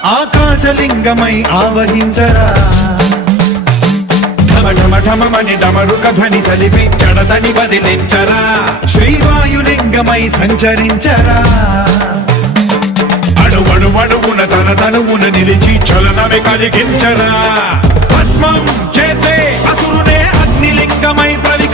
ఆకాశలింగమై ఆవహించరా ఢమఢమఢమని డమరుక ధ్వని సలిపి జడదని వదిలించరా శ్రీవాయులింగమై సంచరించరా అణువణువున తన తనువున నిలిచి చలనమే కలిగించరా భస్మం చేసే అసురునే అగ్నిలింగమై